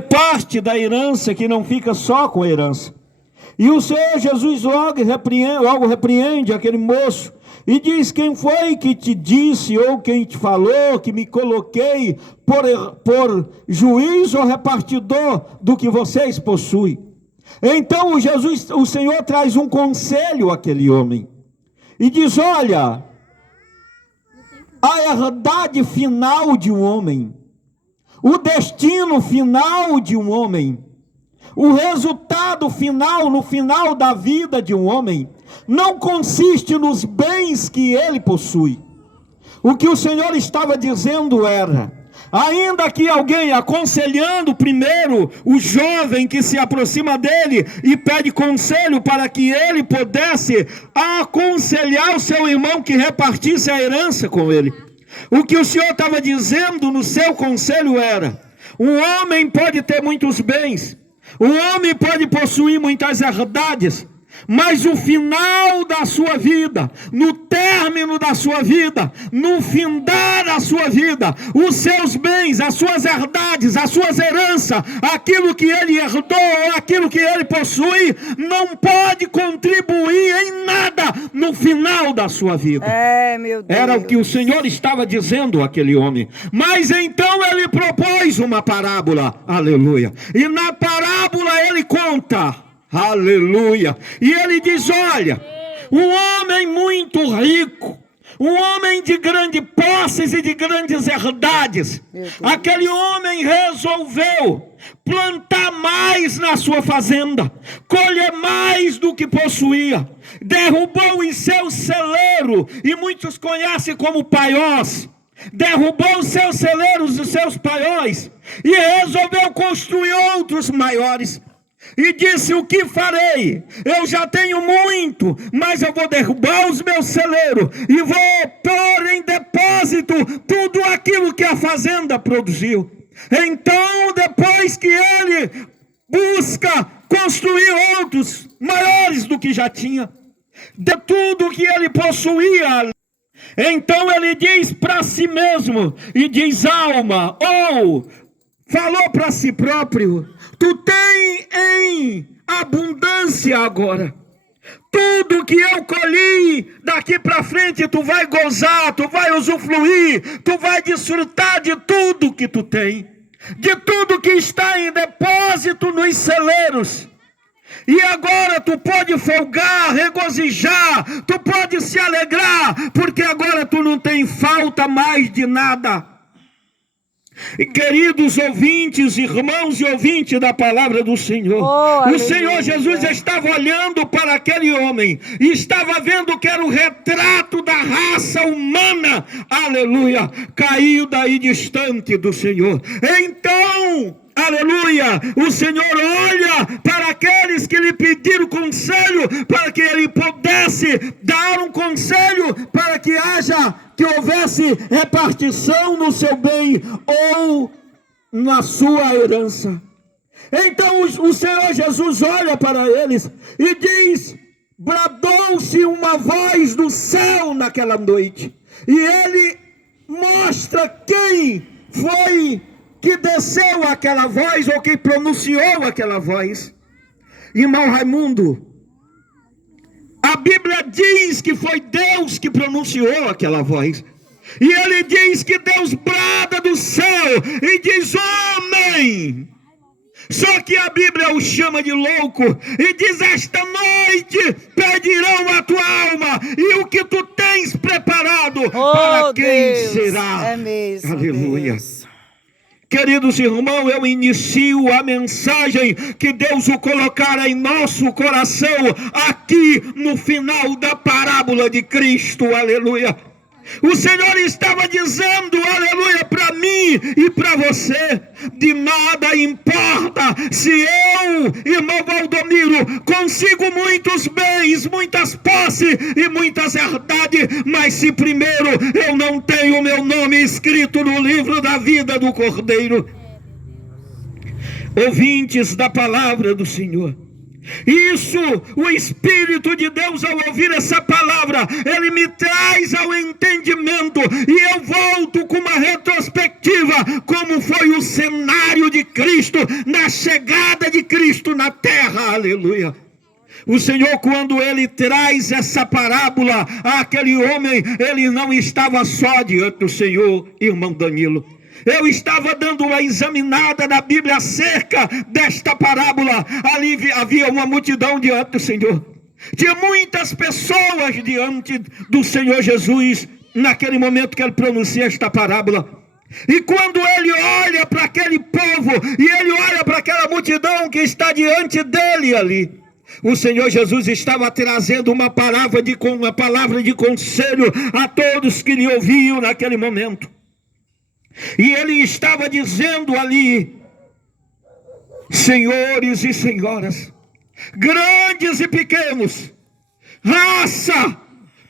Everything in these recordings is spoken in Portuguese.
parte da herança que não fica só com a herança. E o Senhor Jesus logo repreende aquele moço e diz: quem foi que te disse ou quem te falou que me coloquei por juiz ou repartidor do que vocês possuem? Então o Senhor traz um conselho àquele homem e diz: olha, a herdade final de um homem, o destino final de um homem, o resultado final, no final da vida de um homem, não consiste nos bens que ele possui. O que o Senhor estava dizendo era, ainda que alguém aconselhando primeiro o jovem que se aproxima dele e pede conselho para que ele pudesse aconselhar o seu irmão que repartisse a herança com ele, o que o Senhor estava dizendo no seu conselho era: um homem pode ter muitos bens, um homem pode possuir muitas herdades, mas o final da sua vida, no término da sua vida, no findar da sua vida, os seus bens, as suas herdades, as suas heranças, aquilo que ele herdou, aquilo que ele possui, não pode contribuir em nada no final da sua vida. Meu Deus. Era o que o Senhor estava dizendo àquele homem. Mas então ele propôs uma parábola, aleluia, e na parábola ele conta, aleluia, e ele diz: olha, um homem muito rico, um homem de grandes posses e de grandes herdades, aquele homem resolveu plantar mais na sua fazenda, colher mais do que possuía, derrubou em seu celeiro, e muitos conhecem como paiós, derrubou os seus celeiros, os seus paióis, e resolveu construir outros maiores. E disse: o que farei? Eu já tenho muito, mas eu vou derrubar os meus celeiros e vou pôr em depósito tudo aquilo que a fazenda produziu. Então, depois que ele busca construir outros maiores do que já tinha, de tudo que ele possuía, então ele diz para si mesmo, e diz: alma, ou falou para si próprio: tu tem em abundância agora, tudo que eu colhi daqui para frente tu vai gozar, tu vai usufruir, tu vai desfrutar de tudo que tu tem, de tudo que está em depósito nos celeiros. E agora tu pode folgar, regozijar, tu pode se alegrar, porque agora tu não tem falta mais de nada. E queridos ouvintes, irmãos e ouvintes da palavra do Senhor, o Senhor Jesus estava olhando para aquele homem e estava vendo que era o retrato da raça humana, aleluia, caída e distante do Senhor. Então, aleluia, o Senhor olha para aqueles que lhe pediram conselho, para que ele pudesse dar um conselho, para que houvesse repartição no seu bem ou na sua herança. Então o Senhor Jesus olha para eles e diz: bradou-se uma voz do céu naquela noite, e ele mostra quem foi que desceu aquela voz, ou que pronunciou aquela voz. Irmão Raimundo, a Bíblia diz que foi Deus que pronunciou aquela voz. E ele diz que Deus brada do céu e diz: homem. Só que a Bíblia o chama de louco e diz: esta noite pedirão a tua alma, e o que tu tens preparado, para quem Deus, será? É mesmo, aleluia. Deus. Queridos irmãos, eu inicio a mensagem que Deus o colocara em nosso coração aqui no final da parábola de Cristo, aleluia. O Senhor estava dizendo, aleluia, para mim e para você: de nada importa se eu, irmão Valdomiro, consigo muitos bens, muitas posses e muitas herdades, mas se primeiro eu não tenho meu nome escrito no livro da vida do Cordeiro. Ouvintes da palavra do Senhor, Isso, o Espírito de Deus, ao ouvir essa palavra, ele me traz ao entendimento, e eu volto com uma retrospectiva, como foi o cenário de Cristo, na chegada de Cristo na terra, aleluia. O Senhor, quando ele traz essa parábola àquele homem, ele não estava só diante do Senhor, irmão Danilo. Eu estava dando uma examinada na Bíblia acerca desta parábola. Ali havia uma multidão diante do Senhor. Tinha muitas pessoas diante do Senhor Jesus, naquele momento que ele pronuncia esta parábola. E quando ele olha para aquele povo, e ele olha para aquela multidão que está diante dele ali, o Senhor Jesus estava trazendo uma palavra de conselho a todos que lhe ouviam naquele momento. E ele estava dizendo ali: senhores e senhoras, grandes e pequenos, raça,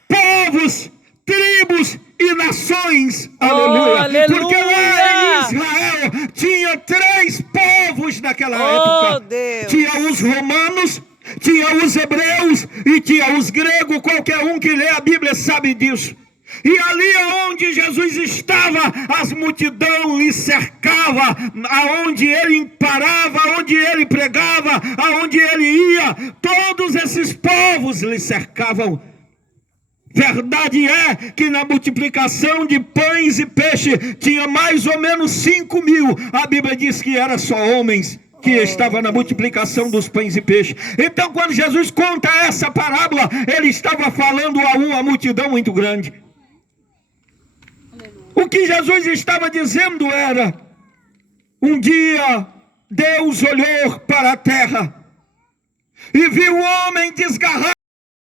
povos, tribos e nações, aleluia. Aleluia. Porque lá em Israel tinha 3 povos naquela época. Deus. Tinha os romanos, tinha os hebreus e tinha os gregos. Qualquer um que lê a Bíblia sabe disso. E ali onde Jesus estava, as multidão lhe cercava, aonde ele parava, aonde ele pregava, aonde ele ia, todos esses povos lhe cercavam. Verdade é que na multiplicação de pães e peixe tinha mais ou menos 5.000. A Bíblia diz que era só homens que estava na multiplicação dos pães e peixes. Então, quando Jesus conta essa parábola, ele estava falando a uma multidão muito grande. O que Jesus estava dizendo era: um dia Deus olhou para a terra e viu o homem desgarrar